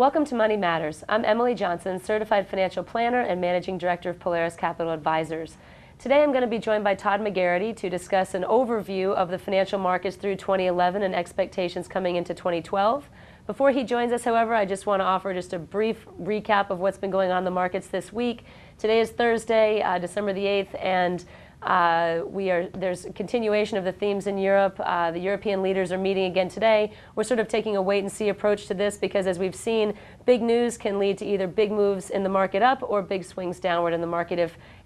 Welcome to Money Matters. I'm Emily Johnson, Certified Financial Planner and Managing Director of Polaris Capital Advisors. Today I'm going to be joined by Todd McGarity to discuss an overview of the financial markets through 2011 and expectations coming into 2012. Before he joins us, however, I just want to offer just a brief recap of what's been going on in the markets this week. Today is Thursday, December the 8th, and there's a continuation of the themes in Europe. The European leaders are meeting again today. We're sort of taking a wait-and-see approach to this because, as we've seen, big news can lead to either big moves in the market up or big swings downward in the market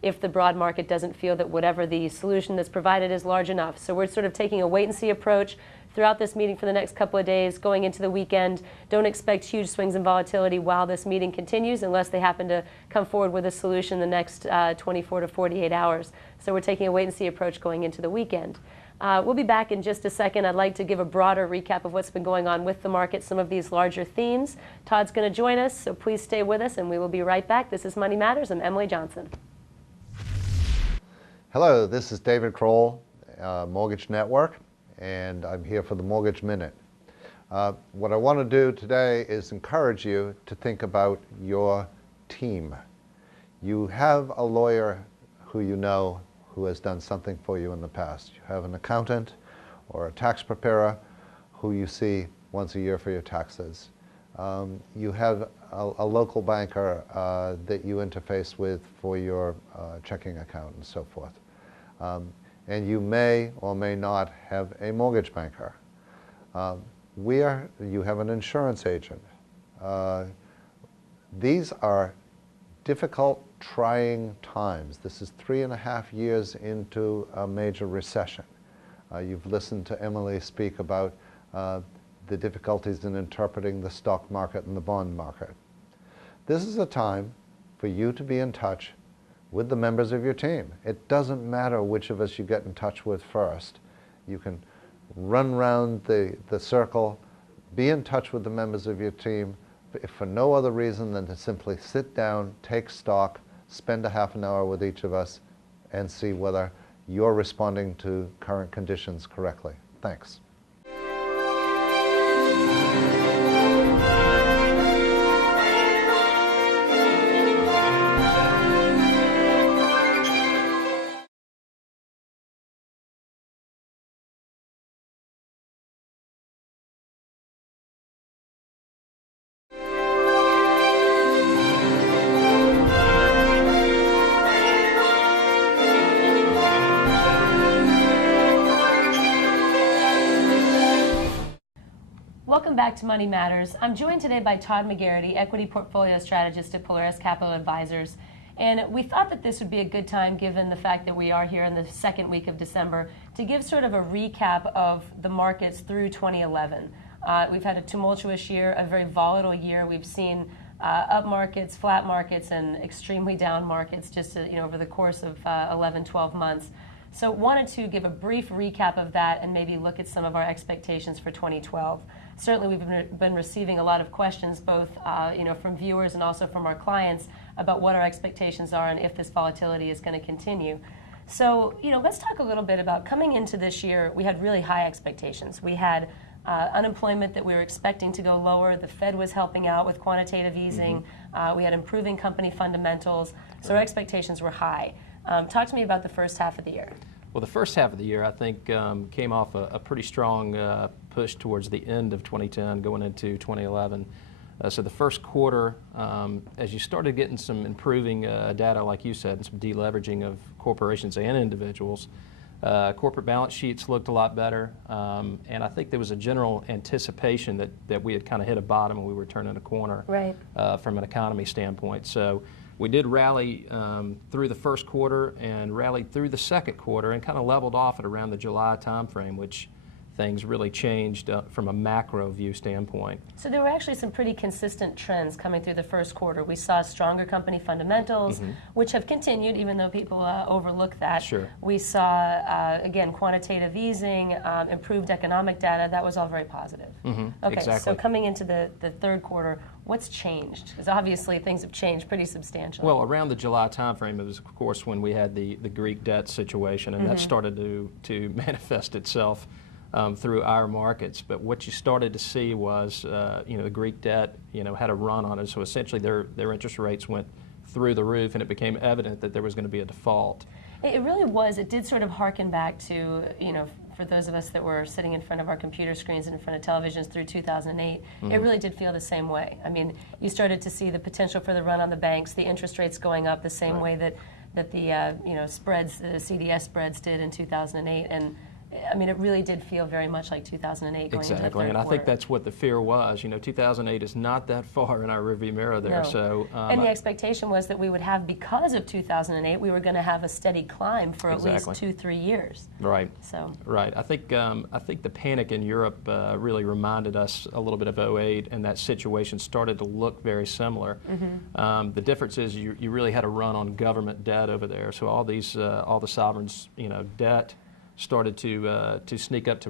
if the broad market doesn't feel that whatever the solution that's provided is large enough. So we're sort of taking a wait-and-see approach throughout this meeting for the next couple of days, going into the weekend. Don't expect huge swings in volatility while this meeting continues unless they happen to come forward with a solution in the next 24 to 48 hours. So we're taking a wait-and-see approach going into the weekend. We'll be back in just a second. I'd like to give a broader recap of what's been going on with the market, some of these larger themes. Todd's going to join us, so please stay with us, and we will be right back. This is Money Matters. I'm Emily Johnson. Hello, this is David Kroll, Mortgage Network, and I'm here for the Mortgage Minute. What I want to do today is encourage you to think about your team. You have a lawyer who you know who has done something for you in the past. You have an accountant or a tax preparer who you see once a year for your taxes. You have a local banker that you interface with for your checking account and so forth. And you may or may not have a mortgage banker. You have an insurance agent. These are difficult, trying times. This is 3.5 years into a major recession. You've listened to Emily speak about the difficulties in interpreting the stock market and the bond market. This is a time for you to be in touch with the members of your team. It doesn't matter which of us you get in touch with first. You can run around the circle, be in touch with the members of your team, if for no other reason than to simply sit down, take stock, spend a half an hour with each of us, and see whether you're responding to current conditions correctly. Thanks. Welcome back to Money Matters. I'm joined today by Todd McGarity, Equity Portfolio Strategist at Polaris Capital Advisors. And we thought that this would be a good time, given the fact that we are here in the second week of December, to give sort of a recap of the markets through 2011. We've had a tumultuous year, a very volatile year. We've seen up markets, flat markets, and extremely down markets just over the course of 11, 12 months. So wanted to give a brief recap of that and maybe look at some of our expectations for 2012. Certainly we've been receiving a lot of questions, both from viewers and also from our clients, about what our expectations are and if this volatility is going to continue. So let's talk a little bit about coming into this year. We had really high expectations. We had unemployment that we were expecting to go lower. The Fed was helping out with quantitative easing. We had improving company fundamentals. So our expectations were high. Talk to me about the first half of the year. Well, the first half of the year, I think, came off a pretty strong push towards the end of 2010, going into 2011. So the first quarter, as you started getting some improving data, like you said, and some deleveraging of corporations and individuals, corporate balance sheets looked a lot better. And I think there was a general anticipation that we had kind of hit a bottom and we were turning a corner from an economy standpoint. So we did rally through the first quarter and rallied through the second quarter and kind of leveled off at around the July timeframe, which things really changed from a macro view standpoint. So there were actually some pretty consistent trends coming through the first quarter. We saw stronger company fundamentals, which have continued even though people overlook that. Sure. We saw, again, quantitative easing, improved economic data. That was all very positive. Okay, exactly. So coming into the third quarter, what's changed? Because obviously things have changed pretty substantially. Well, around the July timeframe, it was, of course, when we had the Greek debt situation, and that started to manifest itself through our markets. But what you started to see was, the Greek debt, had a run on it. So essentially their interest rates went through the roof, and it became evident that there was going to be a default. It really was. It did sort of harken back to, for those of us that were sitting in front of our computer screens and in front of televisions through 2008, it really did feel the same way. I mean, you started to see the potential for the run on the banks, the interest rates going up the same way that the spreads, the CDS spreads did in 2008, and I mean, it really did feel very much like 2008 going into the third quarter. And I think that's what the fear was. 2008 is not that far in our rearview mirror there. No. So, and the expectation was that we would have, because of 2008, we were going to have a steady climb for at least 2-3 years. Right. So. Right. I think the panic in Europe really reminded us a little bit of '08, and that situation started to look very similar. The difference is you really had a run on government debt over there. So all the sovereigns, debt started to sneak up to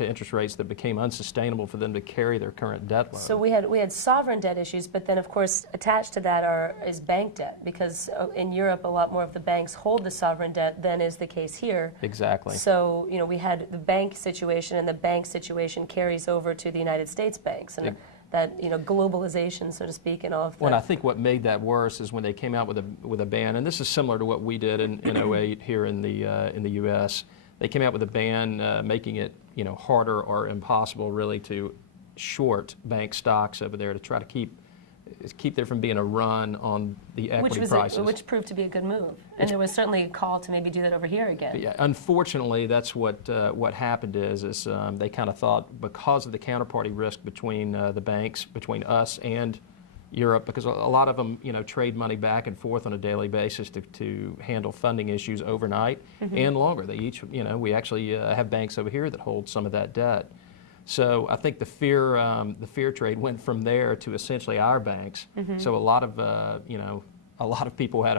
interest rates that became unsustainable for them to carry their current debt load. So we had sovereign debt issues, but then of course attached to that is bank debt, because in Europe a lot more of the banks hold the sovereign debt than is the case here. Exactly. So we had the bank situation, and the bank situation carries over to the United States banks, and that globalization, so to speak, and all of that. Well, I think what made that worse is when they came out with a ban, and this is similar to what we did in '08 here in the U.S. They came out with a ban making it harder or impossible really to short bank stocks over there, to try to keep there from being a run on the equity prices. Which proved to be a good move. And there was certainly a call to maybe do that over here again. But yeah, unfortunately, that's what happened is they kind of thought, because of the counterparty risk between the banks, between us and Europe, because a lot of them trade money back and forth on a daily basis to handle funding issues overnight and longer. They each, we actually have banks over here that hold some of that debt. So I think the fear trade went from there to essentially our banks. So a lot of people had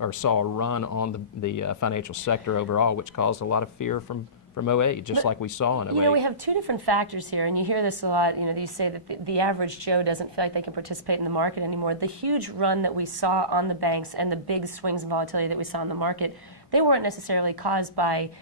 or saw a run on the financial sector overall, which caused a lot of fear from '08, just like we saw in '08. We have two different factors here, and you hear this a lot. You say that the average Joe doesn't feel like they can participate in the market anymore. The huge run that we saw on the banks and the big swings in volatility that we saw in the market, they weren't necessarily caused by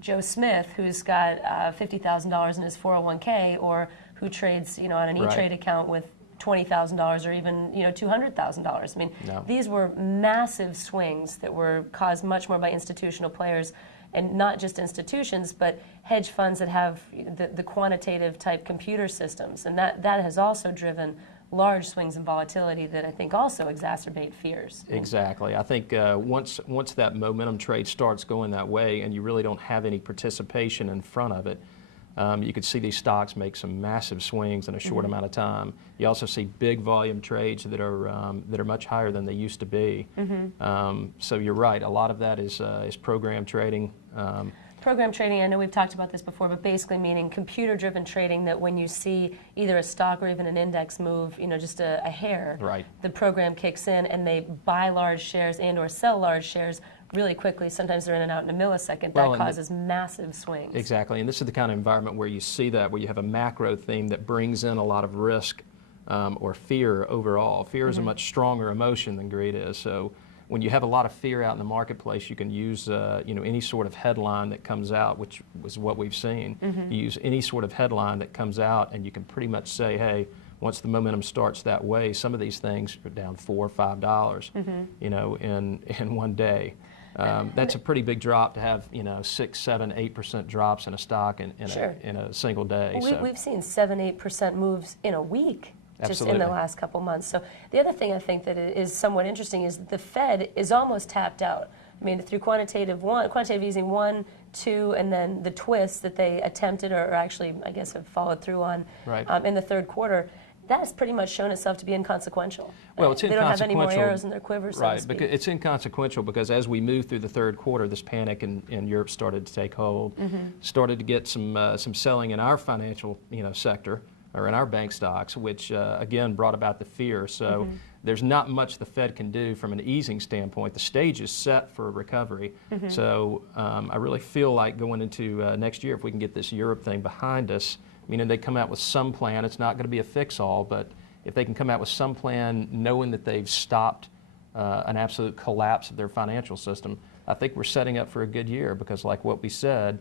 Joe Smith, who's got $50,000 in his 401k, or who trades, on an E-Trade account with $20,000 or even, $200,000. I mean, these were massive swings that were caused much more by institutional players, and not just institutions, but hedge funds that have the quantitative type computer systems, and that has also driven large swings in volatility that I think also exacerbate fears. Exactly. I think once that momentum trade starts going that way, and you really don't have any participation in front of it, you could see these stocks make some massive swings in a short amount of time. You also see big volume trades that are much higher than they used to be. So you're right. A lot of that is program trading. Program trading, I know we've talked about this before, but basically meaning computer-driven trading, that when you see either a stock or even an index move, just a hair, the program kicks in and they buy large shares and or sell large shares really quickly. Sometimes they're in and out in a millisecond. That causes massive swings. Exactly, and this is the kind of environment where you see that, where you have a macro theme that brings in a lot of risk or fear overall. Fear is a much stronger emotion than greed is. So when you have a lot of fear out in the marketplace, you can use any sort of headline that comes out, which was what we've seen. You use any sort of headline that comes out, and you can pretty much say, hey, once the momentum starts that way, some of these things are down $4 or $5, in one day. That's a pretty big drop to have, 6, 7, 8% drops in a stock in a single day. Well, we've seen 7, 8% moves in a week. Absolutely. Just in the last couple months. So the other thing I think that is somewhat interesting is that the Fed is almost tapped out. I mean, through quantitative easing 1, 2, and then the twists that they attempted or actually, I guess, have followed through on in the third quarter, that has pretty much shown itself to be inconsequential. Well, it's inconsequential. They don't have any more arrows in their quiver, so to speak. Because it's inconsequential because as we move through the third quarter, this panic in Europe started to take hold, started to get some selling in our financial sector, or in our bank stocks, which again brought about the fear. So there's not much the Fed can do from an easing standpoint. The stage is set for a recovery. So I really feel like going into next year, if we can get this Europe thing behind us, meaning they come out with some plan, it's not going to be a fix-all, but if they can come out with some plan knowing that they've stopped an absolute collapse of their financial system, I think we're setting up for a good year because like what we said,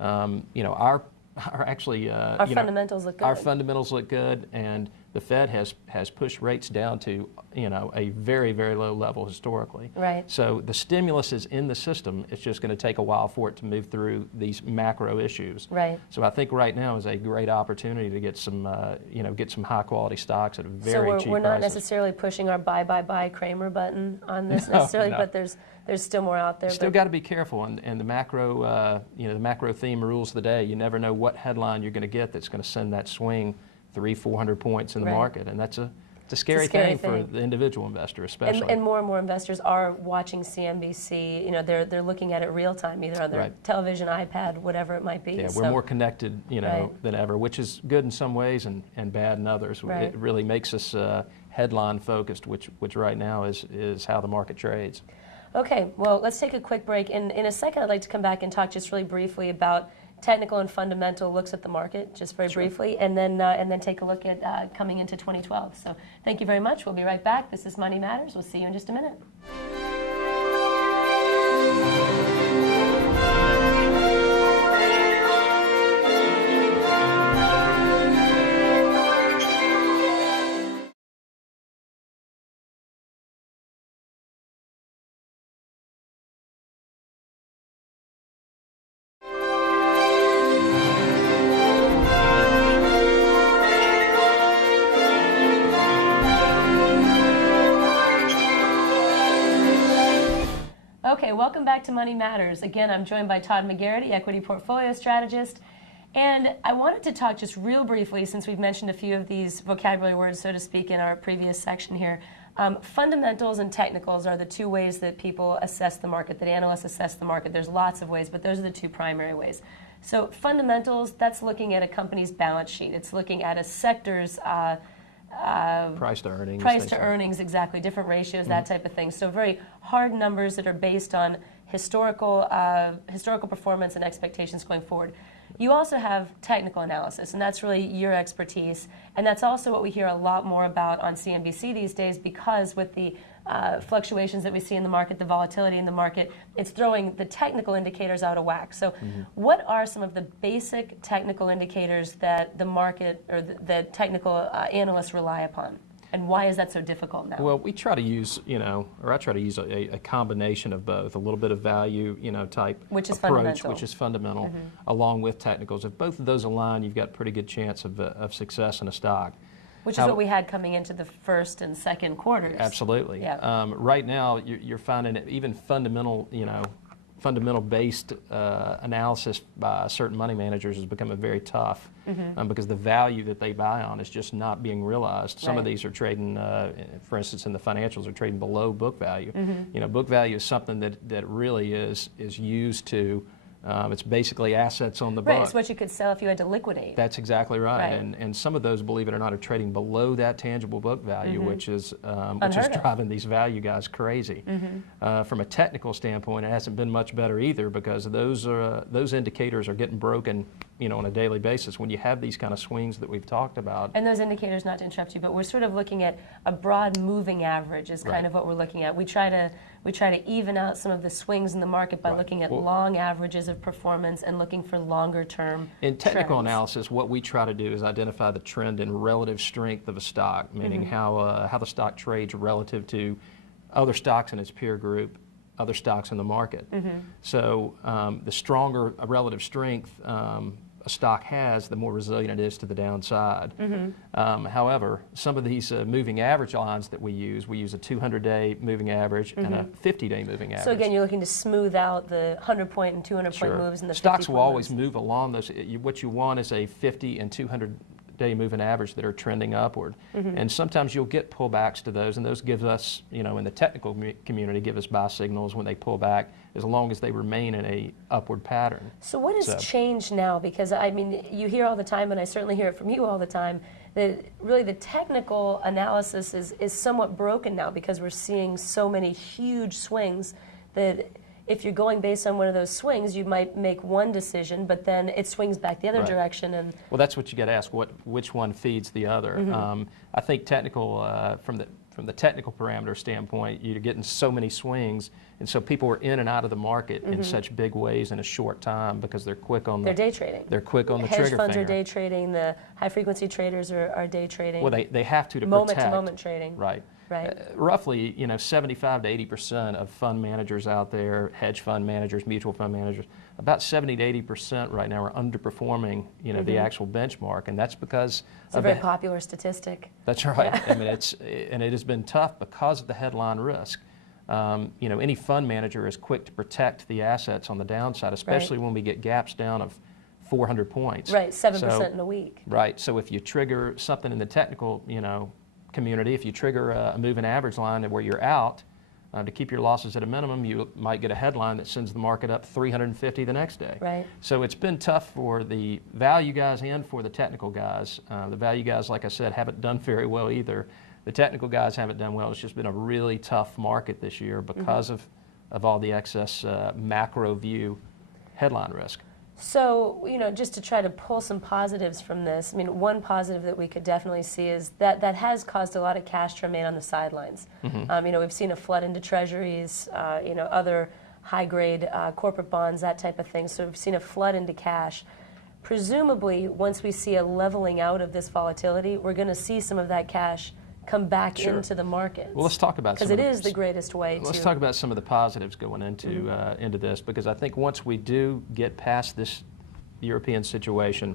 You know, our actually Our fundamentals look good. Our fundamentals look good, and the Fed has pushed rates down to, you know, a very, very low level historically. Right. So the stimulus is in the system. It's just going to take a while for it to move through these macro issues. Right. So I think right now is a great opportunity to get some, you know, get some high quality stocks at a very cheap prices. So we're not necessarily pushing our buy Kramer button on this necessarily, but there's still more out there. Still got to be careful, and the macro, you know, the macro theme rules the day. You never know what headline you're going to get that's going to send that swing 300-400 points in the market, and it's a scary thing for the individual investor, especially. And more investors are watching CNBC. You know, they're looking at it real time, either on their television, iPad, whatever it might be. Yeah, we're more connected, you know, than ever, which is good in some ways and bad in others. It really makes us headline focused, which right now is how the market trades. Okay, well, let's take a quick break. In a second, I'd like to come back and talk just really briefly about technical and fundamental looks at the market, just very briefly, and then take a look at coming into 2012. So thank you very much. We'll be right back. This is Money Matters. We'll see you in just a minute. Okay, welcome back to Money Matters. Again, I'm joined by Todd McGarity, equity portfolio strategist. And I wanted to talk just real briefly, since we've mentioned a few of these vocabulary words, so to speak, in our previous section here. Fundamentals and technicals are the two ways that people assess the market, that analysts assess the market. There's lots of ways, but those are the two primary ways. So fundamentals, that's looking at a company's balance sheet. It's looking at a sector's price to earnings. Price to earnings, exactly. Different ratios, that type of thing. So very hard numbers that are based on historical performance and expectations going forward. You also have technical analysis, and that's really your expertise. And that's also what we hear a lot more about on CNBC these days, because with the fluctuations that we see in the market, the volatility in the market, it's throwing the technical indicators out of whack. So what are some of the basic technical indicators that the market or the technical analysts rely upon? And why is that so difficult now? Well, we try to use, you know, or I try to use a combination of both, a little bit of value, you know, type approach, which is fundamental, along with technicals. If both of those align, you've got a pretty good chance of success in a stock. Which is what we had coming into the first and second quarters. Absolutely. Yeah. Right now, you're finding it, even fundamental, you know, fundamental-based analysis by certain money managers is becoming very tough because the value that they buy on is just not being realized. Some of these are trading, for instance, in the financials, are trading below book value. You know, book value is something that really is used to. It's basically assets on the book. Right, it's what you could sell if you had to liquidate. That's exactly right. And some of those, believe it or not, are trading below that tangible book value, which is driving these value guys crazy. From a technical standpoint, it hasn't been much better either, because those indicators are getting broken, you know, on a daily basis when you have these kind of swings that we've talked about. And those indicators, not to interrupt you, but we're sort of looking at a broad moving average is kind of what we're looking at. We try to even out some of the swings in the market by looking at long averages of performance and looking for longer term In technical analysis, what we try to do is identify the trend in relative strength of a stock, meaning how the stock trades relative to other stocks in its peer group, other stocks in the market. So the stronger a relative strength a stock has, the more resilient it is to the downside. However, some of these moving average lines that we use a 200-day moving average and a 50-day moving average. So again, you're looking to smooth out the 100-point and 200-point moves and the 50-point Stocks will always move along those. What you want is a 50 and 200-day moving average that are trending upward. And sometimes you'll get pullbacks to those, and those give us, you know, in the technical community, give us buy signals when they pull back, as long as they remain in a upward pattern. So what has changed now? Because I mean, you hear all the time, and I certainly hear it from you all the time, that really the technical analysis is somewhat broken now, because we're seeing so many huge swings that if you're going based on one of those swings, you might make one decision, but then it swings back the other direction. And well, that's what you got to ask: which one feeds the other? I think technical, from from the technical parameter standpoint, you're getting so many swings, and so people are in and out of the market in such big ways in a short time because they're quick on the... They're day trading. They're quick on the Hedge trigger funds finger. are day trading. The high-frequency traders are day trading. Well, they have to moment-to-moment trading. Right. Right. Roughly, 75 to 80% of fund managers out there, hedge fund managers, mutual fund managers, about 70 to 80% right now are underperforming, the actual benchmark, and that's because it's a very popular statistic. That's right. Yeah. I mean, and it has been tough because of the headline risk. Any fund manager is quick to protect the assets on the downside, especially when we get gaps down of 400 points. Right, 7% in a week. Right. So if you trigger something in the technical, community, if you trigger a moving average line where you're out, to keep your losses at a minimum, you might get a headline that sends the market up 350 the next day. Right. So it's been tough for the value guys and for the technical guys. The value guys, like I said, haven't done very well either. The technical guys haven't done well. It's just been a really tough market this year because of all the excess macro view headline risk. So, just to try to pull some positives from this, I mean, one positive that we could definitely see is that has caused a lot of cash to remain on the sidelines. We've seen a flood into treasuries, other high-grade corporate bonds, that type of thing. So we've seen a flood into cash. Presumably, once we see a leveling out of this volatility, we're going to see some of that cash come back into the markets. Well, let's talk about because it is the greatest way. Let's talk about some of the positives going into into this, because I think once we do get past this European situation,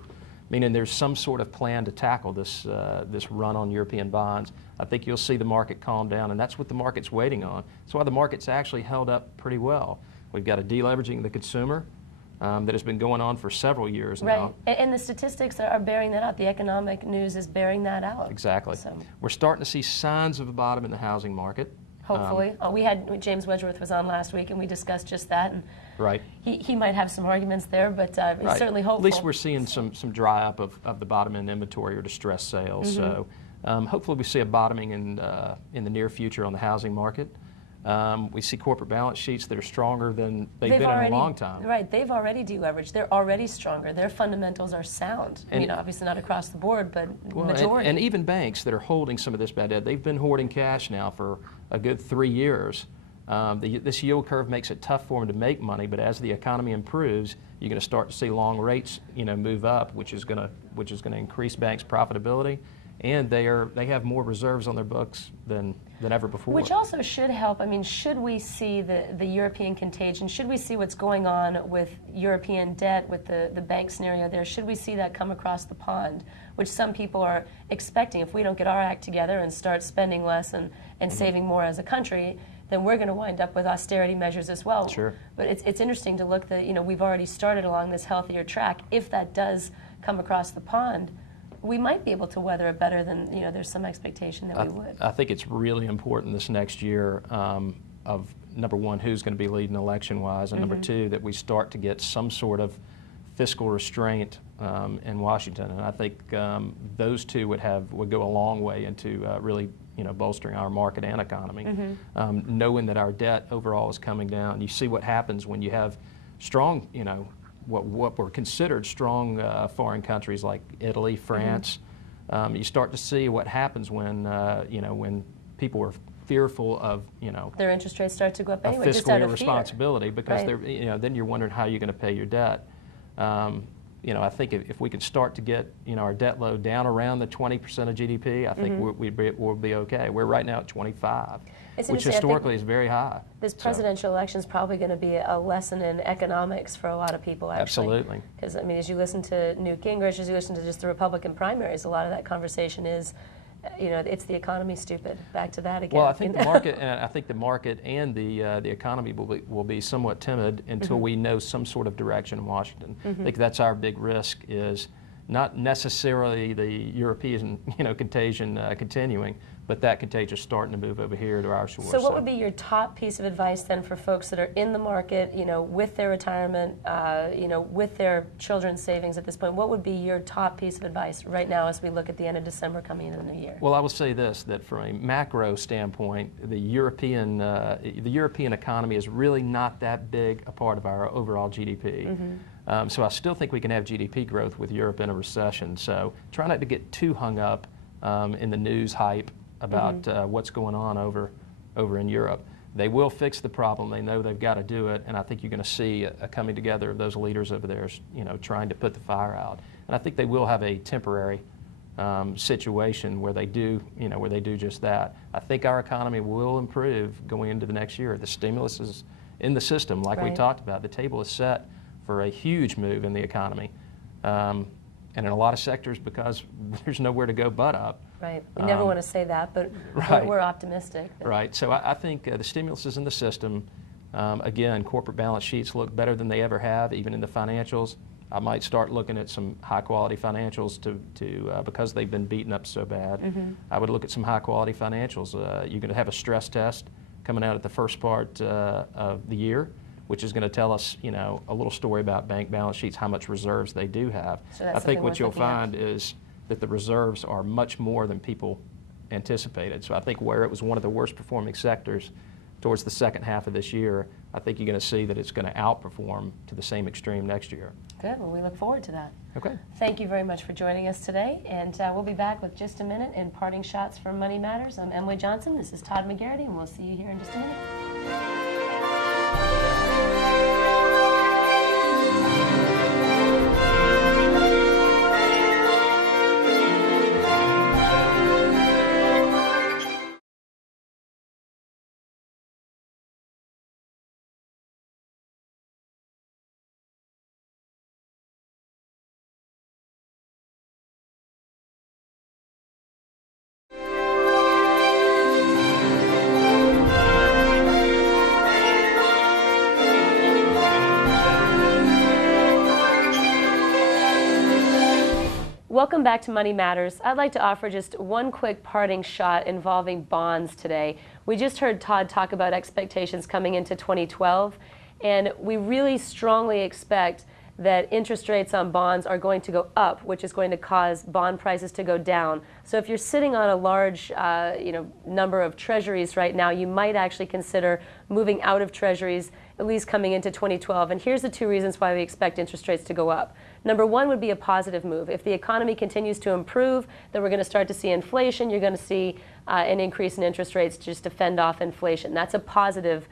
meaning there's some sort of plan to tackle this this run on European bonds, I think you'll see the market calm down, and that's what the market's waiting on. That's why the market's actually held up pretty well. We've got a deleveraging of the consumer that has been going on for several years now. Right, and the statistics are bearing that out. The economic news is bearing that out. Exactly. So we're starting to see signs of a bottom in the housing market. Hopefully. We had James Wedgeworth was on last week, and we discussed just that. And right. He might have some arguments there, but he's certainly hopeful. At least we're seeing some dry up of the bottom in inventory or distressed sales. So hopefully we see a bottoming in the near future on the housing market. We see corporate balance sheets that are stronger than they've been in a long time. Right, they've already deleveraged. They're already stronger. Their fundamentals are sound. And, obviously not across the board, but majority. And even banks that are holding some of this bad debt, they've been hoarding cash now for a good 3 years. This yield curve makes it tough for them to make money, but as the economy improves, you're going to start to see long rates, move up, which is going to increase banks' profitability. And they have more reserves on their books than ever before. Which also should help. I mean, should we see the European contagion? Should we see what's going on with European debt, with the bank scenario there? Should we see that come across the pond, which some people are expecting? If we don't get our act together and start spending less and saving more as a country, then we're going to wind up with austerity measures as well. Sure. But it's interesting to look that, we've already started along this healthier track. If that does come across the pond, we might be able to weather it better than, there's some expectation that we would. I think it's really important this next year of, number one, who's going to be leading election-wise, and number two, that we start to get some sort of fiscal restraint in Washington. And I think those two would go a long way into really, bolstering our market and economy. Knowing that our debt overall is coming down. You see what happens when you have strong, what were considered strong foreign countries like Italy, France. You start to see what happens when when people are fearful of their interest rates start to go up anyway, fiscal just out of irresponsibility, fear. because Right. they're then you're wondering how you're going to pay your debt. I think if we could start to get our debt load down around the 20% of GDP, I think we'll be okay. We're right now at 25, which historically is very high. This presidential election is probably going to be a lesson in economics for a lot of people, actually. Absolutely. Because, as you listen to Newt Gingrich, as you listen to just the Republican primaries, a lot of that conversation is, it's the economy, stupid. Back to that again. Well, I think the market, and I think the market and the economy will be somewhat timid until we know some sort of direction in Washington. I think that's our big risk, is not necessarily the European contagion continuing, but that contagion starting to move over here to our shores. So what would be your top piece of advice then for folks that are in the market, with their retirement, with their children's savings at this point? What would be your top piece of advice right now as we look at the end of December coming into the new year? Well, I will say this, that from a macro standpoint, the European economy is really not that big a part of our overall GDP. So I still think we can have GDP growth with Europe in a recession. So try not to get too hung up in the news hype about what's going on over in Europe. They will fix the problem. They know they've got to do it, and I think you're going to see a coming together of those leaders over there, trying to put the fire out. And I think they will have a temporary situation where they do, just that. I think our economy will improve going into the next year. The stimulus is in the system, like we talked about. The table is set for a huge move in the economy, and in a lot of sectors because there's nowhere to go but up. Right. We never want to say that, but we're optimistic. Right. So I think the stimulus is in the system. Again, corporate balance sheets look better than they ever have, even in the financials. I might start looking at some high-quality financials because they've been beaten up so bad. I would look at some high-quality financials. You're going to have a stress test coming out at the first part of the year, which is going to tell us, a little story about bank balance sheets, how much reserves they do have. So I think what you'll find is that the reserves are much more than people anticipated. So I think where it was one of the worst performing sectors towards the second half of this year, I think you're going to see that it's going to outperform to the same extreme next year. Good. Well, we look forward to that. Okay. Thank you very much for joining us today, and we'll be back with just a minute in parting shots from Money Matters. I'm Emily Johnson. This is Todd McGarity, and we'll see you here in just a minute. Welcome back to Money Matters. I'd like to offer just one quick parting shot involving bonds today. We just heard Todd talk about expectations coming into 2012, and we really strongly expect that interest rates on bonds are going to go up, which is going to cause bond prices to go down. So if you're sitting on a large number of treasuries right now, you might actually consider moving out of treasuries, at least coming into 2012. And here's the two reasons why we expect interest rates to go up. Number one would be a positive move. If the economy continues to improve, then we're going to start to see inflation. You're going to see an increase in interest rates just to fend off inflation. That's a positive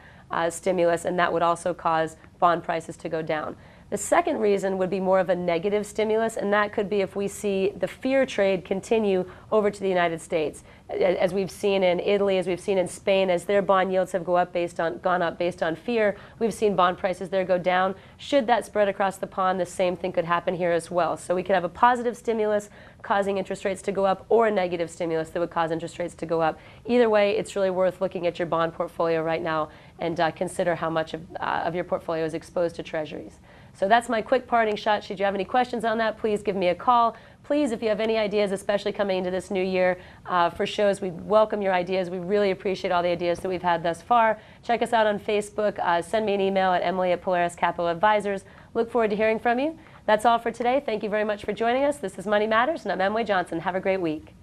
stimulus, and that would also cause bond prices to go down. The second reason would be more of a negative stimulus, and that could be if we see the fear trade continue over to the United States. As we've seen in Italy, as we've seen in Spain, as their bond yields have gone up based on fear, we've seen bond prices there go down. Should that spread across the pond, the same thing could happen here as well. So we could have a positive stimulus causing interest rates to go up, or a negative stimulus that would cause interest rates to go up. Either way, it's really worth looking at your bond portfolio right now and consider how much of your portfolio is exposed to treasuries. So that's my quick parting shot. Should you have any questions on that, please give me a call. Please, if you have any ideas, especially coming into this new year for shows, we welcome your ideas. We really appreciate all the ideas that we've had thus far. Check us out on Facebook. Send me an email at Emily@Polaris Capital Advisors. Look forward to hearing from you. That's all for today. Thank you very much for joining us. This is Money Matters, and I'm Emily Johnson. Have a great week.